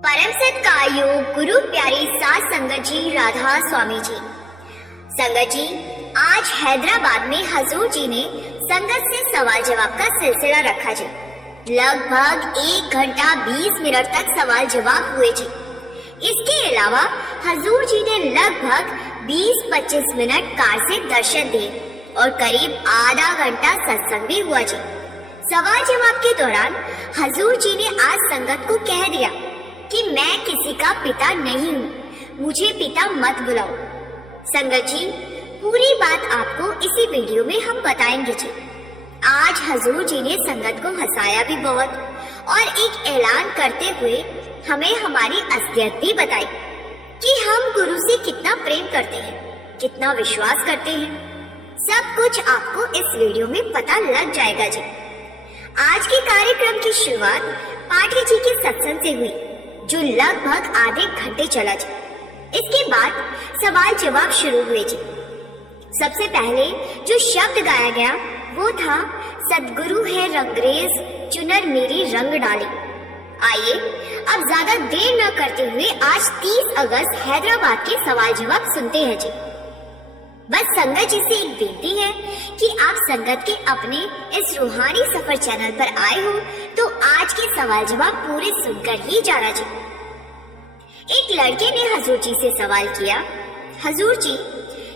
परम सत्कार्यो गुरु प्यारी सात संगत जी राधा स्वामी जी। संगत जी, आज हैदराबाद में हजूर जी ने संगत से सवाल जवाब का सिलसिला रखा जी। लगभग 1 घंटा 20 मिनट तक सवाल जवाब हुए जी। इसके अलावा हजूर जी ने लगभग 20-25 मिनट कार से दर्शन दिए और करीब आधा घंटा सत्संग भी हुआ जी। सवाल जवाब के दौरान हजूर जी ने आज संगत को कह दिया कि मैं किसी का पिता नहीं हूँ, मुझे पिता मत बुलाओ। संगत जी, पूरी बात आपको इसी वीडियो में हम बताएंगे जी। आज हजूर जी ने संगत को हंसाया भी बहुत और एक ऐलान करते हुए हमें हमारी असलियत भी बताई कि हम गुरु से कितना प्रेम करते हैं, कितना विश्वास करते हैं। सब कुछ आपको इस वीडियो में पता लग जाएगा जी। आज के कार्यक्रम की शुरुआत पाठी जी के सत्संग से हुई, जो लगभग आधे घंटे चला जी। इसके बाद सवाल जवाब शुरू हुए जी। सबसे पहले जो शब्द गाया गया वो था, सदगुरु है रंगरेज चुनर मेरी रंग डाली। आइए अब ज्यादा देर न करते हुए आज 30 अगस्त हैदराबाद के सवाल जवाब सुनते हैं जी। बस संगत जी से एक बेनती है कि आप संगत के अपने इस रूहानी सफर चैनल पर आए हो तो आज के सवाल जवाब पूरे सुनकर ही जाना जी। एक लड़के ने हजूर जी से सवाल किया, हजूर जी,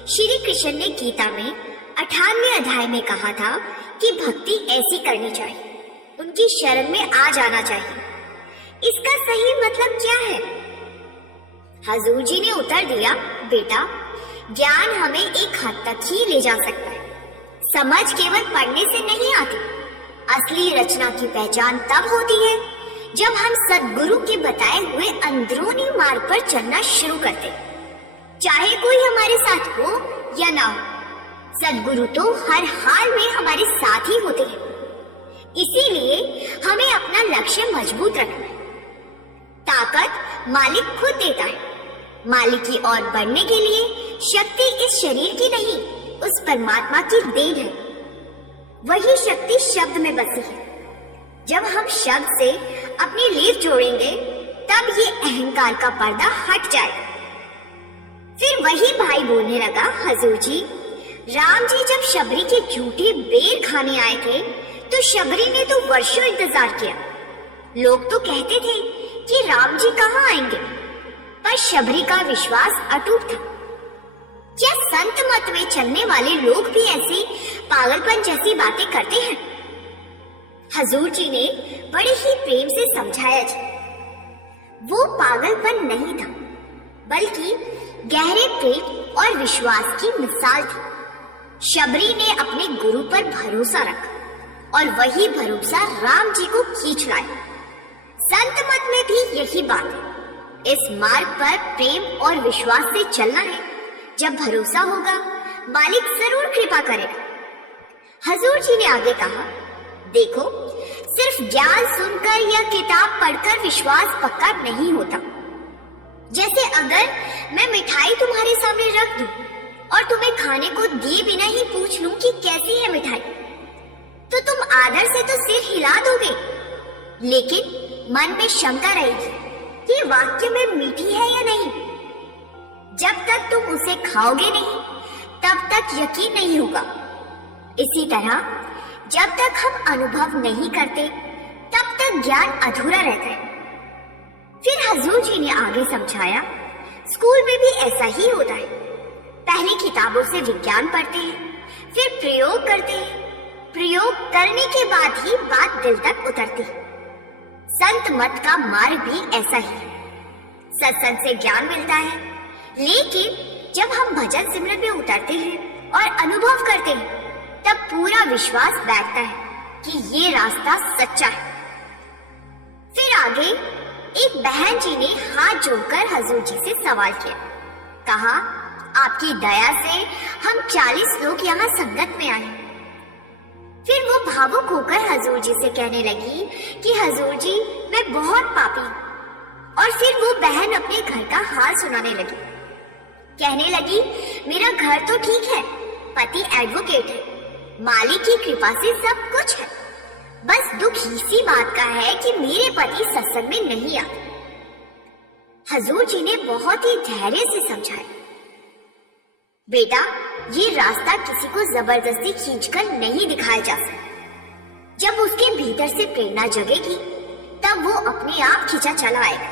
श्री कृष्ण ने गीता में 98वें अध्याय में कहा था कि भक्ति ऐसी करनी चाहिए, उनकी शरण में आ जाना चाहिए। इसका सही मतलब क्या है? हजूर जी ने उत्तर दिया, बेटा, ज्ञान हमें एक हद तक ही ले जा सकता है। समझ केवल पढ़ने से नहीं आती। असली रचना की पहचान तब होती है जब हम सदगुरु के बताए हुए अंदरूनी मार्ग पर चलना शुरू करते, चाहे कोई हमारे साथ हो या ना हो। सदगुरु तो हर हाल में हमारे साथ ही होते हैं। इसीलिए हमें अपना लक्ष्य मजबूत रखना है। ताकत मालिक खुद देता है। मालिक की ओर बढ़ने के लिए शक्ति इस शरीर की नहीं, उस परमात्मा की देन है। वही शक्ति शब्द में बसी है। जब हम शब्द से अपनी लीफ जोड़ेंगे तब ये अहंकार का पर्दा हट जाएगा। फिर वही भाई बोलने लगा, हजूर जी, राम जी जब शबरी के झूठे बेर खाने आए थे तो शबरी ने तो वर्षों इंतजार किया। लोग तो कहते थे कि राम जी कहाँ आएंगे, पर शबरी का विश्वास अटूट था। क्या संत मत में चलने वाले लोग भी ऐसी पागलपन जैसी बातें करते हैं? हजूर जी ने बड़े ही प्रेम से समझाया जी। वो पागलपन नहीं था, बल्कि गहरे प्रेम और विश्वास की मिसाल थी। शबरी ने अपने गुरु पर भरोसा रखा और वही भरोसा राम जी को खींच लाया। संत मत में भी यही बात है। इस मार्ग पर प्रेम और विश्वास से चलना है। जब भरोसा होगा, मालिक जरूर कृपा करेगा। हजूर जी ने आगे कहा, देखो, सिर्फ ज्ञान सुनकर या किताब पढ़कर विश्वास पक्का नहीं होता। जैसे अगर मैं मिठाई तुम्हारे सामने रख दूं और तुम्हें खाने को दिए बिना ही पूछ लूं कि कैसी है मिठाई, तो तुम आदर से तो सिर हिला दोगे, लेकिन मन में शंका रहेगी कि वाक्य में मीठी है या नहीं। जब तक तुम उसे खाओगे नहीं, तब तक यकीन नहीं होगा। इसी तरह जब तक हम अनुभव नहीं करते, तब तक ज्ञान अधूरा रहता है। फिर हजूर जी ने आगे समझाया, स्कूल में भी ऐसा ही होता है। पहले किताबों से विज्ञान पढ़ते हैं, फिर प्रयोग करते हैं। प्रयोग करने के बाद ही बात दिल तक उतरती है। संत मत का मार्ग भी ऐसा ही है। सत्संग से ज्ञान मिलता है, लेकिन जब हम भजन सिमरन में उतरते हैं और अनुभव करते हैं, तब पूरा विश्वास बैठता है कि ये रास्ता सच्चा है। फिर आगे एक बहन जी ने हाथ जोड़कर हजूर जी से सवाल किया। कहा, आपकी दया से हम 40 लोग यहाँ संगत में आए। फिर वो भावुक होकर हजूर जी से कहने लगी कि हजूर जी, मैं बहुत पापी हूँ। और फिर वो बहन अपने घर का हाल सुनाने लगी। कहने लगी, मेरा घर तो ठीक है, पति एडवोकेट है, मालिक की कृपा से सब कुछ है। बस दुख इसी बात का है कि मेरे पति सत्संग में नहीं आते। हजूर जी ने बहुत ही धैर्य से समझाया, बेटा ये रास्ता किसी को जबरदस्ती खींचकर नहीं दिखाया जा सकता। जब उसके भीतर से प्रेरणा जगेगी तब वो अपने आप खींचा चला आएगा।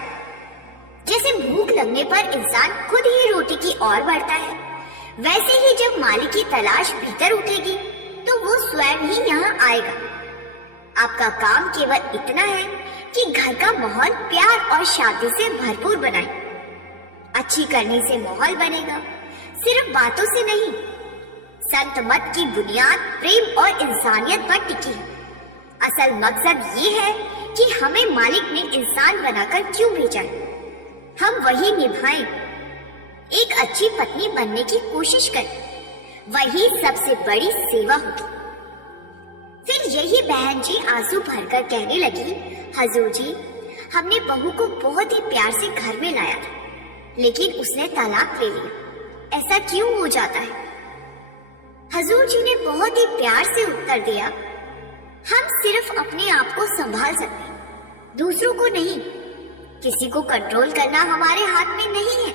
जैसे भूख लगने पर इंसान खुद ही रोटी की ओर बढ़ता है, वैसे ही जब मालिक की तलाश भीतर उठेगी तो वो स्वयं ही यहाँ आएगा। आपका काम केवल इतना है कि घर का माहौल प्यार और शांति से भरपूर बनाए। अच्छी करने से माहौल बनेगा, सिर्फ बातों से नहीं। संत मत की बुनियाद प्रेम और इंसानियत पर टिकी है। असल मकसद ये है कि हमें मालिक ने इंसान बनाकर क्यों भेजा है, हम वही निभाएं। एक अच्छी पत्नी बनने की कोशिश करें, वही सबसे बड़ी सेवा होगी। फिर यही बहन जी आंसू भरकर कहने लगी, हजूर जी हमने बहू को बहुत ही प्यार से घर में लाया था, लेकिन उसने तलाक ले लिया। ऐसा क्यों हो जाता है? हजूर जी ने बहुत ही प्यार से उत्तर दिया, हम सिर्फ अपने आप को संभाल सकते हैं, दूसरों को नहीं। किसी को कंट्रोल करना हमारे हाथ में नहीं है।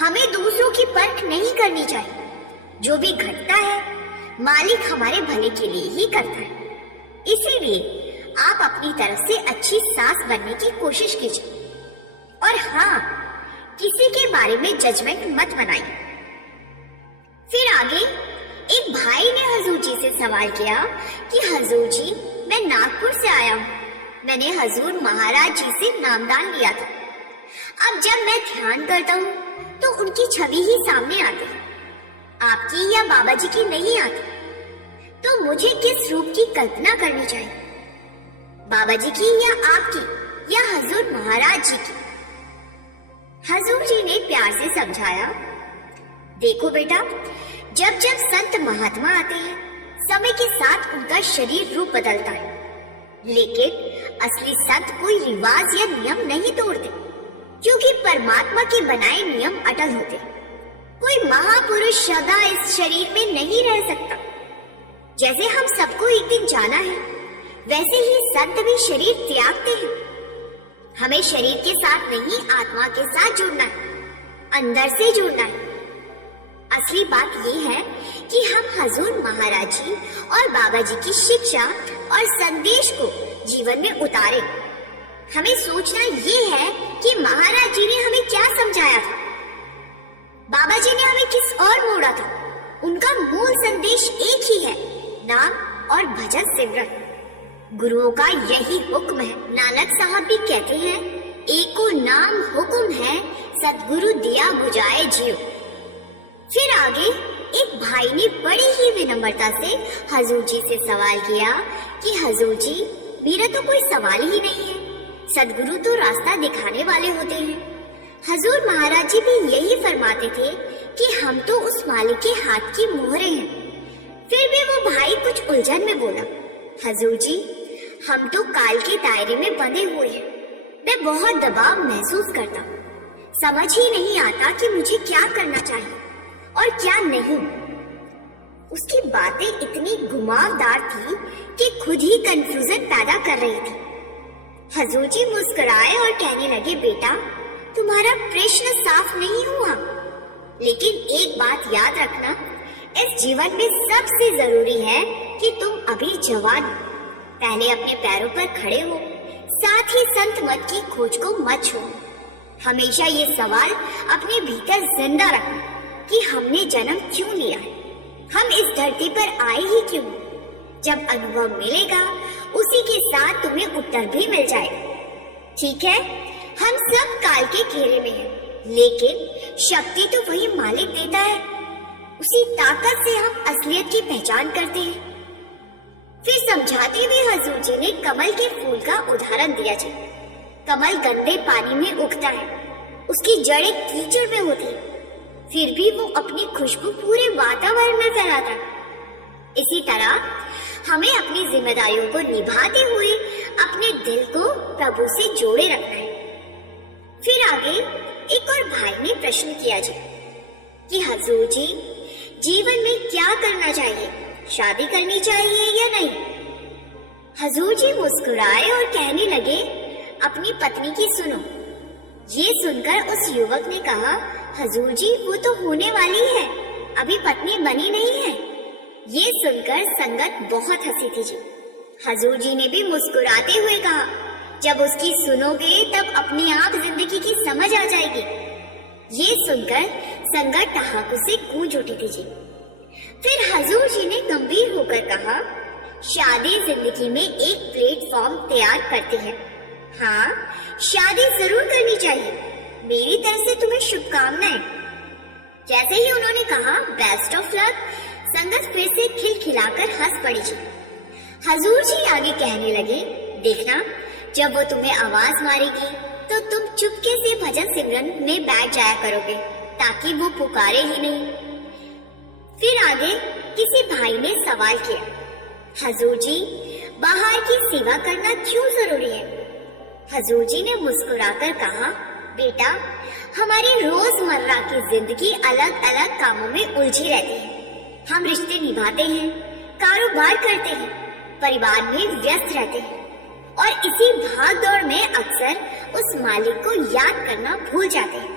हमें दूसरों की परख नहीं करनी चाहिए। जो भी घटता है मालिक हमारे भले के लिए ही करता है। इसीलिए आप अपनी तरफ से अच्छी सास बनने की कोशिश कीजिए। और हाँ, किसी के बारे में जजमेंट मत बनाइए। फिर आगे एक भाई ने हजूर जी से सवाल किया कि हजूर जी मैं नागपुर से आया हूँ, मैंने हजूर महाराज जी से नामदान लिया था। अब जब मैं ध्यान करता हूँ तो उनकी छवि ही सामने आती है, आपकी या बाबा जी की नहीं आती। तो मुझे किस रूप की कल्पना करनी चाहिए, बाबा जी की या आपकी या हजूर महाराज जी की? हजूर जी ने प्यार से समझाया, देखो बेटा, जब जब संत महात्मा आते हैं समय के साथ उनका शरीर रूप बदलता है, लेकिन असली संत कोई रिवाज या नियम नहीं तोड़ते, क्योंकि परमात्मा के बनाए नियम अटल होते। कोई महापुरुष सदा इस शरीर में नहीं रह सकता। जैसे हम सबको एक दिन जाना है, वैसे ही संत भी शरीर त्यागते हैं। हमें शरीर के साथ नहीं, आत्मा के साथ जुड़ना है, अंदर से जुड़ना है। असली बात यह है कि हम हजूर महाराज जी और बाबा जी की शिक्षा और संदेश को जीवन में उतारें। हमें सोचना ये है कि महाराज जी ने हमें क्या समझाया था, बाबा जी ने हमें किस और मोड़ा था। उनका मूल संदेश एक ही है, नाम और भजन सिमरन। गुरुओं का यही हुक्म है। नानक साहब भी कहते हैं, एको नाम हुक्म है, सतगुरु दिया बुझाए जियो। फिर आगे एक भाई ने बड़ी ही विनम्रता से हजूर जी से सवाल किया कि हजूर जी मेरा तो कोई सवाल ही नहीं है, सदगुरु तो रास्ता दिखाने वाले होते हैं। हजूर महाराज जी भी यही फरमाते थे कि हम तो उस मालिक के हाथ की मोहरे हैं। फिर भी वो भाई कुछ उलझन में बोला, हजूर जी हम तो काल के दायरे में बंधे हुए हैं, मैं बहुत दबाव महसूस करता हूँ, समझ ही नहीं आता कि मुझे क्या करना चाहिए और क्या नहीं। उसकी बातें इतनी घुमावदार थी कि खुद ही कंफ्यूजन पैदा कर रही थी। हजूर जी मुस्कुराए और कहने लगे, बेटा तुम्हारा प्रश्न साफ नहीं हुआ, लेकिन एक बात याद रखना, इस जीवन में सबसे जरूरी है कि तुम अभी जवान हो, पहले अपने पैरों पर खड़े हो, साथ ही संत मत की खोज को मत छोड़ो। हमेशा ये सवाल अपने भीतर जिंदा रखना कि हमने जन्म क्यों लिया है, हम इस धरती पर आए ही क्यों। जब अनुभव मिलेगा उसी के साथ तुम्हें उत्तर भी मिल जाएगा। ठीक है, हम सब काल के घेरे में हैं, लेकिन शक्ति तो वही मालिक देता है, उसी ताकत से हम असलियत की पहचान करते हैं। फिर समझाते हुए हजूर जी ने कमल के फूल का उदाहरण दिया जी। कमल गंदे पानी में उगता है, उसकी जड़ें कीचड़ में होती है, फिर भी वो अपनी खुशबू पूरे वातावरण में फैलाता है। इसी तरह हमें अपनी जिम्मेदारियों को निभाते हुए अपने दिल को प्रभु से जोड़े रखना है। फिर आगे एक और भाई ने प्रश्न किया जी कि हजूर जी जीवन में क्या करना चाहिए, शादी करनी चाहिए या नहीं? हजूर जी मुस्कुराए और कहने लगे, अपनी पत्नी की सुनो, ये सुनकर उस युवक ने कहा, हजूर जी वो तो होने वाली है, अभी पत्नी बनी नहीं है। ये सुनकर संगत बहुत हंसी थी जी। हजूर जी ने भी मुस्कुराते हुए कहा, जब उसकी सुनोगे तब अपने आप जिंदगी की समझ आ जाएगी। ये सुनकर संगत ठहाकों से गूंज उठी थी जी। फिर हजूर जी ने गंभीर होकर कहा, शादी जिंदगी में एक प्लेटफॉर्म तैयार करती है। हाँ, शादी जरूर करनी चाहिए। मेरी तरफ से तुम्हें शुभकामनाएं। जैसे ही उन्होंने कहा बेस्ट ऑफ लक, संगत फिर से खिलखिलाकर हंस पड़ी जी। हजूर जी आगे कहने लगे, देखना जब वो तुम्हें आवाज मारेगी तो तुम चुपके से भजन सिमरन में बैठ जाया करोगे ताकि वो पुकारे ही नहीं। फिर आगे किसी भाई ने सवाल किया, हजूर जी बाहर की सेवा करना क्यों जरूरी है? हजूर जी ने मुस्कुराकर कहा, बेटा हमारी रोजमर्रा की जिंदगी अलग अलग कामों में उलझी रहती है। हम रिश्ते निभाते हैं, कारोबार करते हैं, परिवार में व्यस्त रहते हैं और इसी भाग दौड़ में अक्सर उस मालिक को याद करना भूल जाते हैं।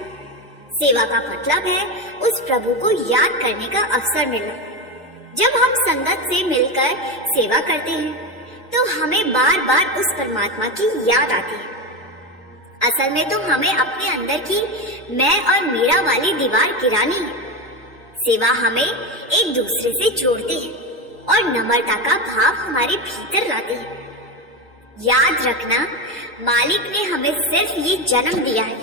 सेवा का मतलब है उस प्रभु को याद करने का अवसर मिलना। जब हम संगत से मिलकर सेवा करते हैं तो हमें बार बार उस परमात्मा की याद आती है। असल में तो हमें अपने अंदर की मैं और मेरा वाली दीवार गिरानी है। सेवा हमें एक दूसरे से जोड़ती है और नम्रता का भाव हमारे भीतर लाती है। याद रखना, मालिक ने हमें सिर्फ ये जन्म दिया है,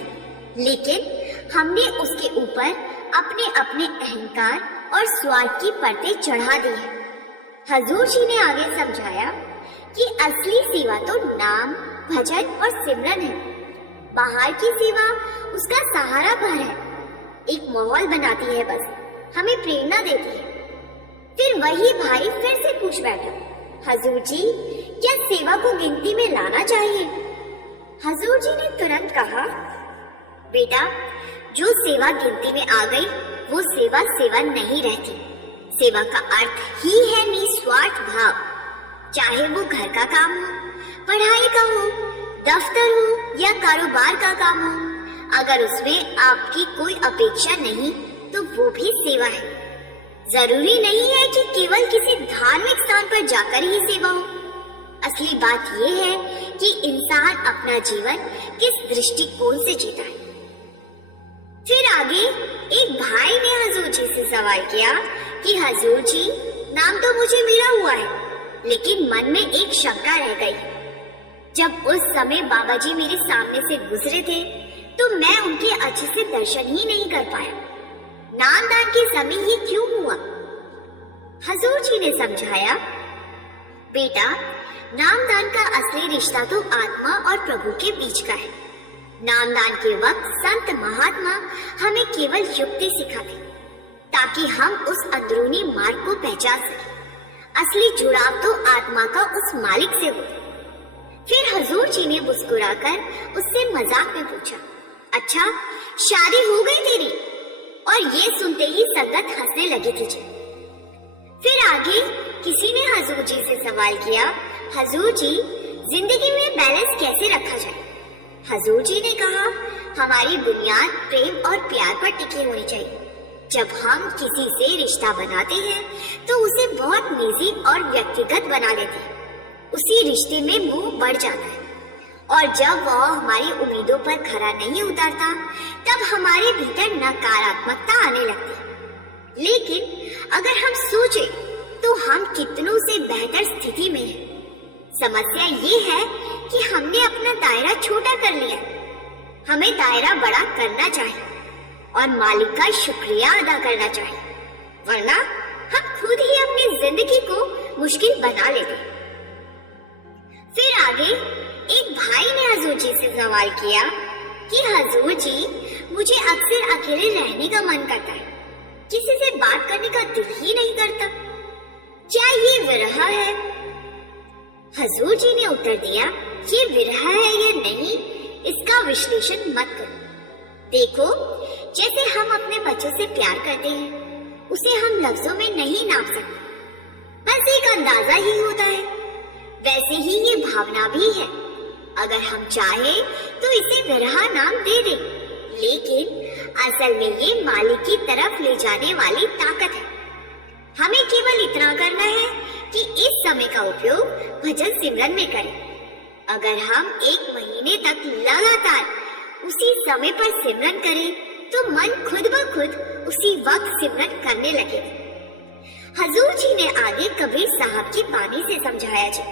लेकिन हमने उसके ऊपर अपने अपने अहंकार और स्वार्थ की परतें चढ़ा दी है। हजूर जी ने आगे समझाया कि असली सेवा तो नाम, भजन और सिमरन है। बाहर की सेवा उसका सहारा भर है, एक माहौल बनाती है, बस हमें प्रेरणा देती है। फिर वही भाई फिर से पूछ बैठा, हजूर जी क्या सेवा को गिनती में लाना चाहिए? हजूर जी ने तुरंत कहा, बेटा जो सेवा गिनती में आ गई वो सेवा सेवा नहीं रहती। सेवा का अर्थ ही है निस्वार्थ भाव, चाहे वो घर का काम हो, पढ़ाई का हो, दफ्तर हो या कारोबार का काम हो। अगर उसमें आपकी कोई अपेक्षा नहीं तो वो भी सेवा है। जरूरी नहीं है कि केवल किसी धार्मिक स्थान पर जाकर ही सेवा हो। असली बात यह है कि इंसान अपना जीवन किस दृष्टिकोण से जीता है। फिर आगे एक भाई ने हजूर जी से सवाल किया कि हजूर जी नाम तो मुझे मिला हुआ है, लेकिन मन में एक शंका रह गई। जब उस समय बाबा जी मेरे सामने से गुजरे थे तो मैं उनके अच्छे से दर्शन ही नहीं कर पाया। नामदान के समय ये क्यों हुआ? हजूर जी ने समझाया, बेटा नामदान का असली रिश्ता तो आत्मा और प्रभु के बीच का है। नामदान के वक्त संत महात्मा हमें केवल युक्ति सिखाते ताकि हम उस अंदरूनी मार्ग को पहचान सकें। असली जुड़ाव तो आत्मा का उस मालिक से होता है। फिर हजूर जी ने मुस्कुराकर उससे मजाक में पूछा, अच्छा शादी हो गई तेरी? और ये सुनते ही संगत हंसने लगी थी जी। फिर आगे किसी ने हजूर जी से सवाल किया, हजूर जी जिंदगी में बैलेंस कैसे रखा जाए? हजूर जी ने कहा, हमारी बुनियाद प्रेम और प्यार पर टिकी होनी चाहिए। जब हम किसी से रिश्ता बनाते हैं तो उसे बहुत निजी और व्यक्तिगत बना लेते हैं। उसी रिश्ते में मोह बढ़ जाता है और जब वह हमारी उम्मीदों पर खरा नहीं उतरता तब हमारे भीतर नकारात्मकता आने लगती है। लेकिन अगर हम सोचें तो हम कितनों से बेहतर स्थिति में हैं। समस्या ये है कि हमने अपना दायरा छोटा कर लिया। हमें दायरा बड़ा करना चाहिए और मालिक का शुक्रिया अदा करना चाहिए, वरना हम खुद ही अपनी जिंदगी को मुश्किल बना लेते। फिर आगे एक भाई ने हजूर जी से सवाल किया कि हजूर जी मुझे अक्सर अकेले रहने का मन करता है, किसी से बात करने का दिल ही नहीं करता, क्या ये विरह है? हजूर जी ने उत्तर दिया, ये विरह है या नहीं इसका विश्लेषण मत करो। देखो जैसे हम अपने बच्चों से प्यार करते हैं उसे हम लफ्जों में नहीं नाप सकते, बस एक अंदाजा ही होता है। वैसे ही ये भावना भी है। अगर हम चाहें तो इसे विरहा नाम दे दें, लेकिन असल में ये मालिक की तरफ ले जाने वाली ताकत है। हमें केवल इतना करना है कि इस समय का उपयोग भजन सिमरन में करें। अगर हम 1 महीने तक लगातार उसी समय पर सिमरन करें तो मन खुद ब खुद उसी वक्त सिमरन करने लगेगा। हजूर जी ने आगे कबीर साहब की बानी से समझाया जी,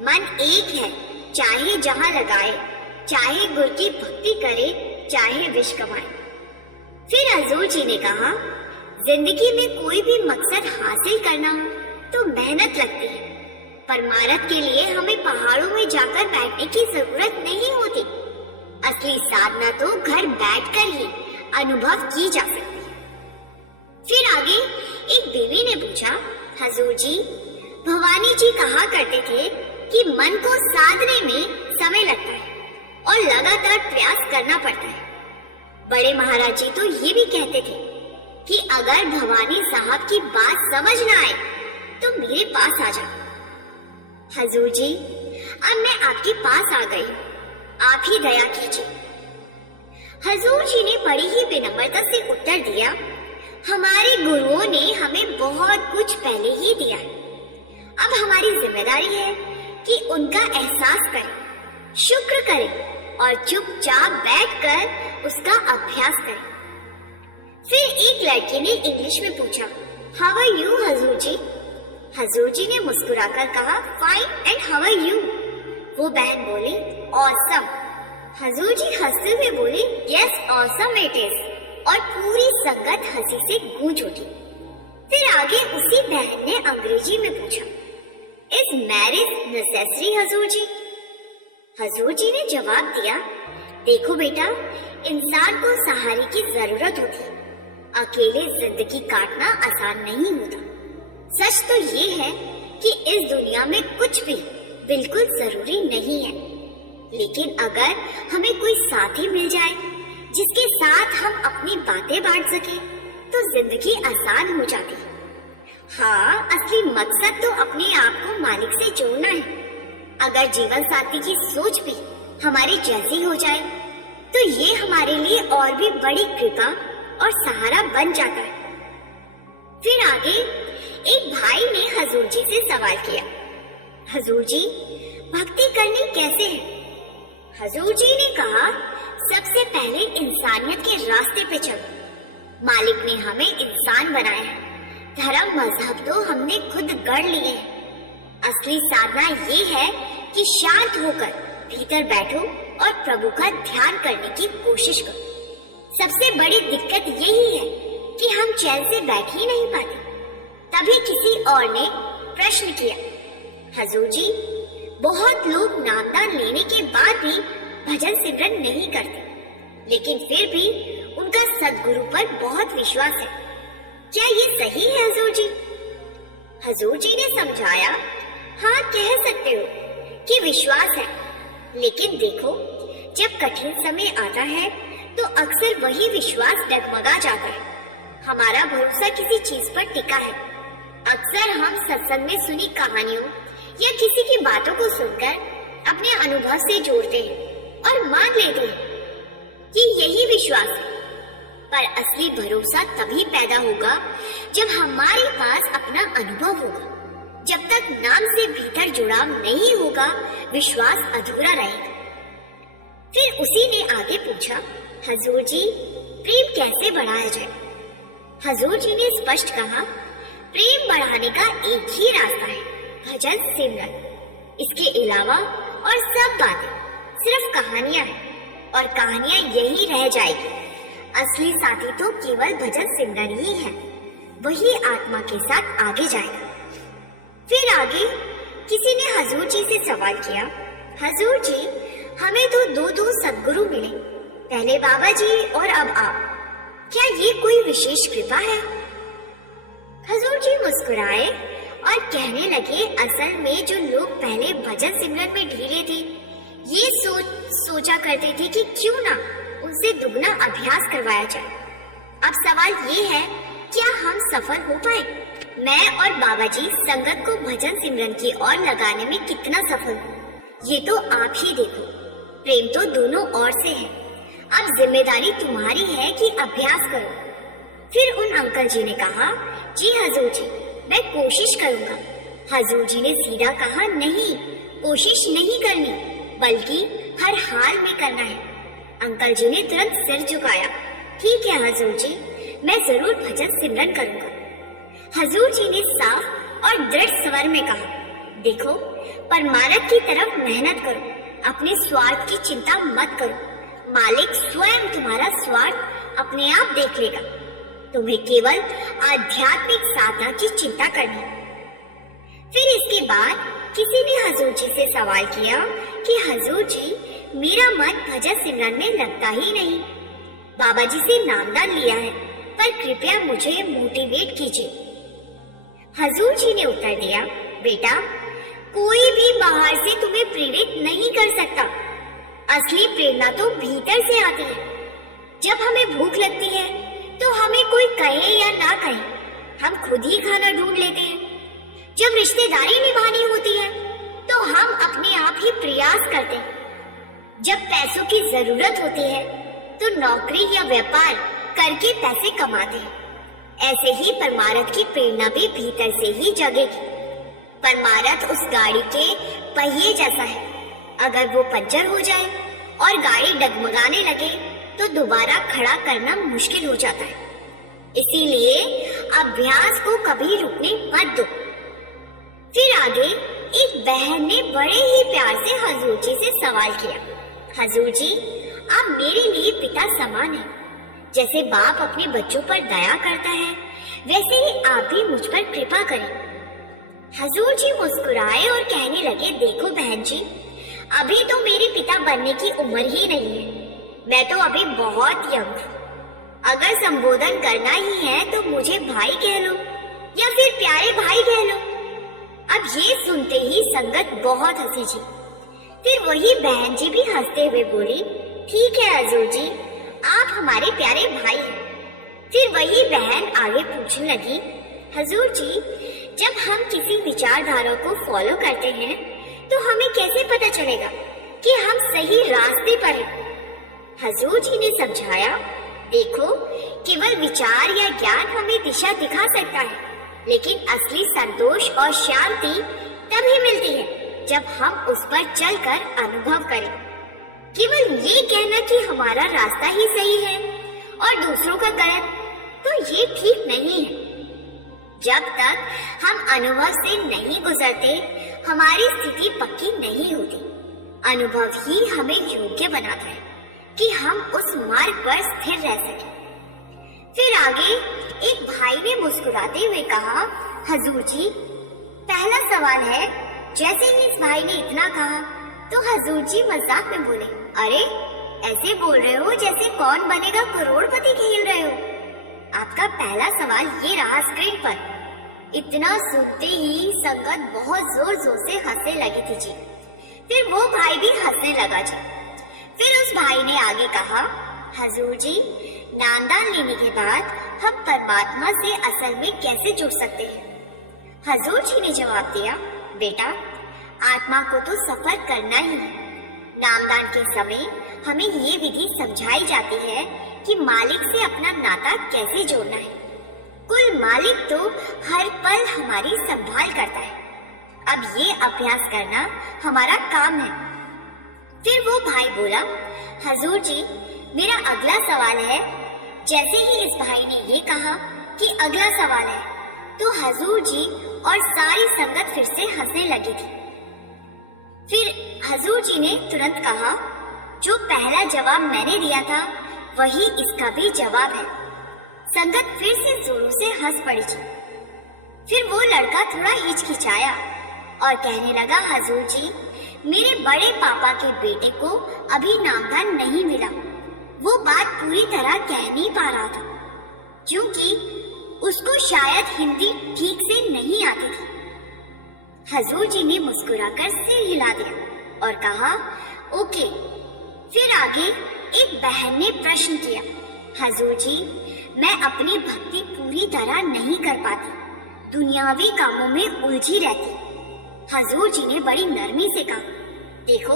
मन एक है, चाहे जहां लगाए, चाहे गुरु की भक्ति करे, चाहे विष कमाए। फिर हजूर जी ने कहा, जिंदगी में कोई भी मकसद हासिल करना हो तो मेहनत लगती है। परमारथ के लिए हमें पहाड़ों में जाकर बैठने की जरूरत नहीं होती। असली साधना तो घर बैठकर ही अनुभव की जा सकती है। फिर आगे एक बीवी ने पूछा, हजूर जी, भवानी जी कहा करते थे कि मन को साधने में समय लगता है और लगातार प्रयास करना पड़ता है। बड़े महाराज जी तो ये भी कहते थे कि अगर भवानी साहब की बात समझ ना आए तो मेरे पास आ जाओ। हजूर जी, अब मैं आपके पास आ गई, आप ही दया कीजिए। हजूर जी ने बड़ी ही विनम्रता से उत्तर दिया, हमारे गुरुओं ने हमें बहुत कुछ पहले ही दिया है। अब हमारी जिम्मेदारी है कि उनका एहसास करें, शुक्र करें और चुपचाप बैठकर उसका अभ्यास करें। फिर एक लड़की ने इंग्लिश में पूछा, हाउ आर यू हजूर जी? हजूर जी ने मुस्कुराकर कहा, fine and how are you? वो बहन बोली, ऑसम। हजूर जी हंसते हुए बोले, यस ऑसम इट इज, और पूरी संगत हंसी से गूंज उठी। फिर आगे उसी बहन ने अंग्रेजी में पूछा, इज मैरिज नेसेसरी हजूर जी? हजूर जी ने जवाब दिया, देखो बेटा, इंसान को सहारे की जरूरत होती है, अकेले जिंदगी काटना आसान नहीं होता। सच तो ये है कि इस दुनिया में कुछ भी बिल्कुल जरूरी नहीं है, लेकिन अगर हमें कोई साथी मिल जाए जिसके साथ हम अपनी बातें बांट सके तो जिंदगी आसान हो जाती है। हाँ, असली मकसद तो अपने आप को मालिक से जोड़ना है। अगर जीवन साथी की सोच भी हमारी जैसी हो जाए तो ये हमारे लिए और भी बड़ी कृपा और सहारा बन जाता है। फिर आगे एक भाई ने हजूर जी से सवाल किया, हजूर जी, भक्ति करनी कैसे है? हजूर जी ने कहा, सबसे पहले इंसानियत के रास्ते पे चलो। मालिक ने हमें इंसान बनाया है, धर्म मजहब तो हमने खुद गढ़ लिए हैं। असली साधना ये है कि शांत होकर भीतर बैठो और प्रभु का ध्यान करने की कोशिश करो। सबसे बड़ी दिक्कत यही है कि हम चैन से बैठ ही नहीं पाते। तभी किसी और ने प्रश्न किया, हजूर जी, बहुत लोग नामदान लेने के बाद भी भजन सिमरन नहीं करते, लेकिन फिर भी उनका सद्गुरु पर बहुत विश्वास है, क्या ये सही है हजूर जी? हजूर जी ने समझाया, हाँ, कह सकते हो कि विश्वास है, लेकिन देखो, जब कठिन समय आता है तो अक्सर वही विश्वास डगमगा जाता है। हमारा भरोसा किसी चीज पर टिका है। अक्सर हम सत्संग में सुनी कहानियों या किसी की बातों को सुनकर अपने अनुभव से जोड़ते हैं और मान लेते हैं कि यही विश्वास है। पर असली भरोसा तभी पैदा होगा जब हमारे पास अपना अनुभव होगा। जब तक नाम से भीतर जुड़ाव नहीं होगा, विश्वास अधूरा रहेगा। फिर उसी ने आगे पूछा, हजूर जी, प्रेम कैसे बढ़ाया जाए? हजूर जी ने स्पष्ट कहा, प्रेम बढ़ाने का एक ही रास्ता है, भजन सिमरन। इसके अलावा और सब बातें सिर्फ कहानियां हैं और कहानियां यही रह जाएगी। असली साथी तो केवल भजन सिमरन ही है, वही आत्मा के साथ आगे जाएगा। फिर आगे किसी ने हजूर जी से सवाल किया, हजूर जी, हमें तो दो सद्गुरु मिले, पहले बाबा जी और अब आप, क्या ये कोई विशेष कृपा है? हजूर जी मुस्कुराए और कहने लगे, असल में जो लोग पहले भजन सिमरन में ढीले थे, ये सोचा करते थे कि क्यों ना उनसे दुगना अभ्यास करवाया जाए। अब सवाल ये है, क्या हम सफल हो पाए? मैं और बाबा जी संगत को भजन सिमरन की ओर लगाने में कितना सफल हुए? ये तो आप ही देखो, प्रेम तो दोनों ओर से है। अब जिम्मेदारी तुम्हारी है कि अभ्यास करो। फिर उन अंकल जी ने कहा, जी हजूर जी, मैं कोशिश करूंगा। हजूर जी ने सीधा कहा, नहीं, कोशिश नहीं करनी, बल्कि हर हाल में करना है। अंकल जी ने तुरंत सिर झुकाया। ठीक है हजूर जी, मैं जरूर भजन सिमरन करूंगा। हजूर जी ने साफ और दृढ़ स्वर में कहा, देखो, परमार्थ की तरफ मेहनत करो, अपने स्वार्थ की चिंता मत करो। मालिक स्वयं तुम्हारा स्वार्थ अपने आप देख लेगा। तुम्हें केवल आध्यात्मिक साधना की चिंता करनी। फिर इसके बाद किसी ने हजूर जी से सवाल किया कि हजूर जी, मेरा मन भजन सिमरन में लगता ही नहीं। बाबा जी से नामदान लिया है, पर कृपया मुझे मोटिवेट कीजिए। हजूर जी ने उत्तर दिया, बेटा, कोई भी बाहर से तुम्हें प्रेरित नहीं कर सकता। असली प्रेरणा तो भीतर से आती है। जब हमें भूख लगती है तो हमें कोई कहे या ना कहे, हम खुद ही खाना ढूंढ लेते हैं। जब रिश्तेदारी निभानी होती है तो हम अपने आप ही प्रयास करते हैं। जब पैसों की जरूरत होती है तो नौकरी या व्यापार करके पैसे कमाते हैं। ऐसे ही परमार्थ की प्रेरणा भी भीतर से ही जगेगी। परमार्थ उस गाड़ी के पहिए जैसा है। अगर वो पंचर हो जाए और गाड़ी डगमगाने लगे तो दोबारा खड़ा करना मुश्किल हो जाता है। इसीलिए अभ्यास को कभी रुकने मत दो। फिर आगे एक बहन ने बड़े ही प्यार से हजूर जी से सवाल किया, हजूर जी, आप मेरे लिए पिता समान हैं। जैसे बाप अपने बच्चों पर दया करता है, वैसे ही आप भी मुझ पर कृपा करें। हजूर जी मुस्कुराए और कहने लगे, देखो बहन जी, अभी तो मेरे पिता बनने की उम्र ही नहीं है। मैं तो अभी बहुत यंग हूँ। अगर संबोधन करना ही है तो मुझे भाई कह लो या फिर प्यारे भाई कह लो। अब ये सुनते ही संगत बहुत हंसी जी। फिर वही बहन जी भी हंसते हुए बोली, ठीक है हजूर जी, आप हमारे प्यारे भाई हैं। फिर वही बहन आगे पूछने लगी, हजूर जी, जब हम किसी विचारधारा को फॉलो करते हैं तो हमें कैसे पता चलेगा कि हम सही रास्ते पर हैं? हजूर जी ने समझाया, देखो, केवल विचार या ज्ञान हमें दिशा दिखा सकता है, लेकिन असली संतोष और शांति तभी मिलती है जब हम उस पर चलकर अनुभव करें। केवल ये कहना कि हमारा रास्ता ही सही है और दूसरों का गलत, तो ये ठीक नहीं है। जब तक हम अनुभव से नहीं गुजरते, हमारी स्थिति पक्की नहीं होती। अनुभव ही हमें योग्य बनाता है कि हम उस मार्ग पर स्थिर रह सकें। फिर आगे एक भाई ने मुस्कुराते हुए कहा, हजूर जी, पहला सवाल है। जैसे ही इस भाई ने इतना कहा तो हजूर जी मजाक में बोले, अरे ऐसे बोल रहे हो जैसे कौन बनेगा करोड़पति खेल रहे हो। आपका पहला सवाल ये रहा स्क्रीन पर। इतना सुनते ही संगत बहुत जोर जोर से हंसने लगी थी जी। फिर वो भाई भी हंसने लगा जी। फिर उस भाई ने आगे कहा, हजूर जी, नामदान लेने के बाद हम परमात्मा से असल में कैसे जुड़ सकते हैं? हजूर जी ने जवाब दिया, बेटा, आत्मा को तो सफर करना ही है। नामदान के समय हमें ये विधि समझाई जाती है कि मालिक से अपना नाता कैसे जोड़ना है। कुल मालिक तो हर पल हमारी संभाल करता है। अब ये अभ्यास करना हमारा काम है। फिर वो भाई बोला, हजूर जी, मेरा अगला सवाल है। जैसे ही इस भाई ने ये कहा कि अगला सवाल है, तो हजूर जी और सारी संगत फिर से हंसने लगी थी। फिर हजूर जी ने तुरंत कहा, जो पहला जवाब मैंने दिया था वही इसका भी जवाब है। संगत फिर से जोरों से हंस पड़ी थी। फिर वो लड़का थोड़ा हिचकिचाया और कहने लगा, हजूर जी, मेरे बड़े पापा के बेटे को अभी नामदान नहीं मिला। वो बात पूरी तरह कह नहीं पा रहा था क्योंकि उसको शायद हिंदी ठीक से नहीं आती थी। हजूर जी ने मुस्कुराकर सिर हिला दिया और कहा, ओके। फिर आगे एक बहन ने प्रश्न किया, हजूर जी, मैं अपनी भक्ति पूरी तरह नहीं कर पाती, दुनियावी कामों में उलझी रहती। हजूर जी ने बड़ी नरमी से कहा, देखो,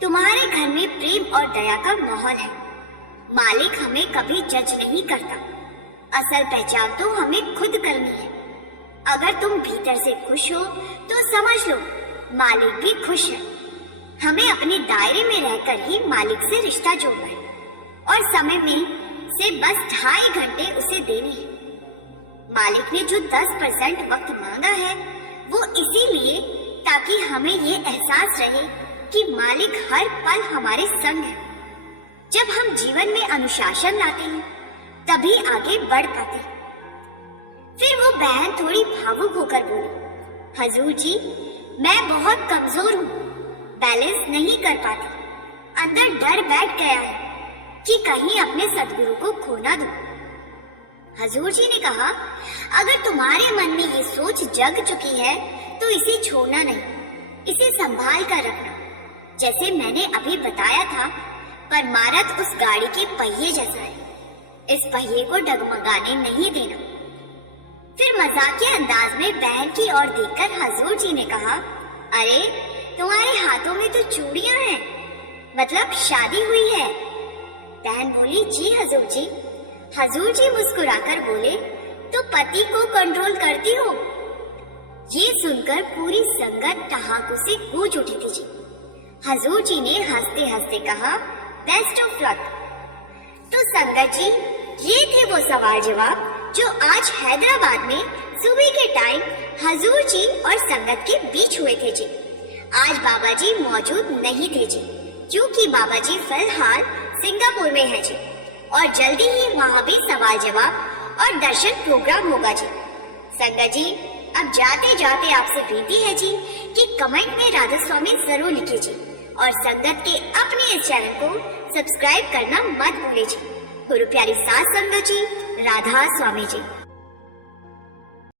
तुम्हारे घर में प्रेम और दया का माहौल है। मालिक हमें कभी जज नहीं करता। असल पहचान तो हमें खुद करनी है। अगर तुम भीतर से खुश हो तो समझ लो मालिक भी खुश है। हमें अपने दायरे में रहकर ही मालिक से रिश्ता जोड़ना है और समय में से बस 2.5 घंटे उसे देने हैं। मालिक ने जो 10% वक्त मांगा है वो इसीलिए ताकि हमें ये एहसास रहे कि मालिक हर पल हमारे संग है। जब हम जीवन में अनुशासन लाते हैं तभी आगे बढ़ पाते हैं। फिर वो बहन थोड़ी भावुक होकर बोली, हजूर जी, मैं बहुत कमजोर हूँ, बैलेंस नहीं कर पाती। अंदर डर बैठ गया है कि कहीं अपने सदगुरु को खो ना दूं। हजूर जी ने कहा, अगर तुम्हारे मन में ये सोच जग चुकी है तो इसे छोड़ना नहीं, इसे संभाल कर रखना। जैसे मैंने अभी बताया था, परमारथ उस गाड़ी के पहिए जैसा है। इस पहिए को डगमगाने नहीं देना। फिर मजाकिया अंदाज में बहन की ओर देखकर हजूर जी ने कहा, अरे तुम्हारे हाथों में तो चूड़ियां हैं, मतलब शादी हुई है। बहन बोली, जी हजूर जी। हजूर जी मुस्कुराकर बोले, तो पति को कंट्रोल करती हो? ये सुनकर पूरी संगत ठहाकों से गूंज उठी थी जी। हजूर जी ने हंसते हंसते कहा, बेस्ट ऑफ लक। तो संगत जी, ये थे वो सवाल जवाब जो आज हैदराबाद में सुबह के टाइम हजूर जी और संगत के बीच हुए थे जी। आज बाबा जी मौजूद नहीं थे जी, क्योंकि बाबा जी फिलहाल सिंगापुर में है जी और जल्दी ही वहाँ भी सवाल जवाब और दर्शन प्रोग्राम होगा जी। संगत जी, अब जाते जाते आपसे विनती है जी कि कमेंट में राधा स्वामी जरूर लिखिए जी और संगत के अपने इस चैनल को सब्सक्राइब करना मत भूलिए जी। गुरु प्यारी सास संगत जी, राधा स्वामी जी।